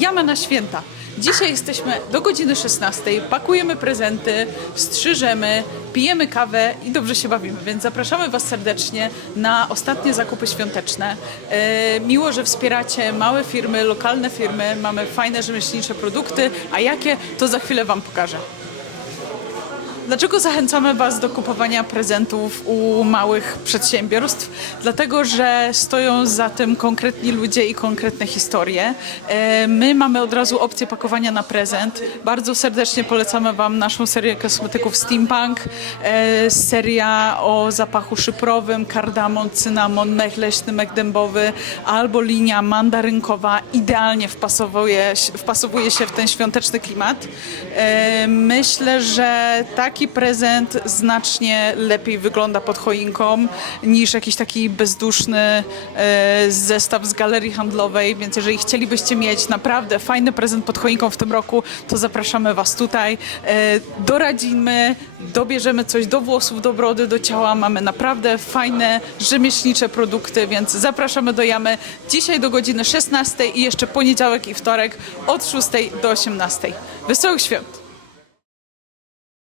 Jama na święta. Dzisiaj jesteśmy do godziny 16, pakujemy prezenty, strzyżemy, pijemy kawę i dobrze się bawimy, więc zapraszamy Was serdecznie na ostatnie zakupy świąteczne. E, miło, że wspieracie małe firmy, lokalne firmy, mamy fajne rzemieślnicze produkty, a jakie to za chwilę Wam pokażę. Dlaczego zachęcamy Was do kupowania prezentów u małych przedsiębiorstw? Dlatego, że stoją za tym konkretni ludzie i konkretne historie. E, My mamy od razu opcję pakowania na prezent. Bardzo serdecznie polecamy Wam naszą serię kosmetyków Steampunk, e, seria o zapachu szyprowym, kardamon, cynamon, mech leśny, mech dębowy, albo linia mandarynkowa idealnie wpasowuje, wpasowuje się w ten świąteczny klimat. E, Myślę, że taki prezent znacznie lepiej wygląda pod choinką niż jakiś taki bezduszny e, zestaw z galerii handlowej, więc jeżeli chcielibyście mieć naprawdę fajny prezent pod choinką w tym roku, to zapraszamy Was tutaj. E, Doradzimy, dobierzemy coś do włosów, do brody, do ciała. Mamy naprawdę fajne, rzemieślnicze produkty, więc zapraszamy do Jamy dzisiaj do godziny 16 i jeszcze poniedziałek i wtorek od 6 do 18. Wesołych świąt!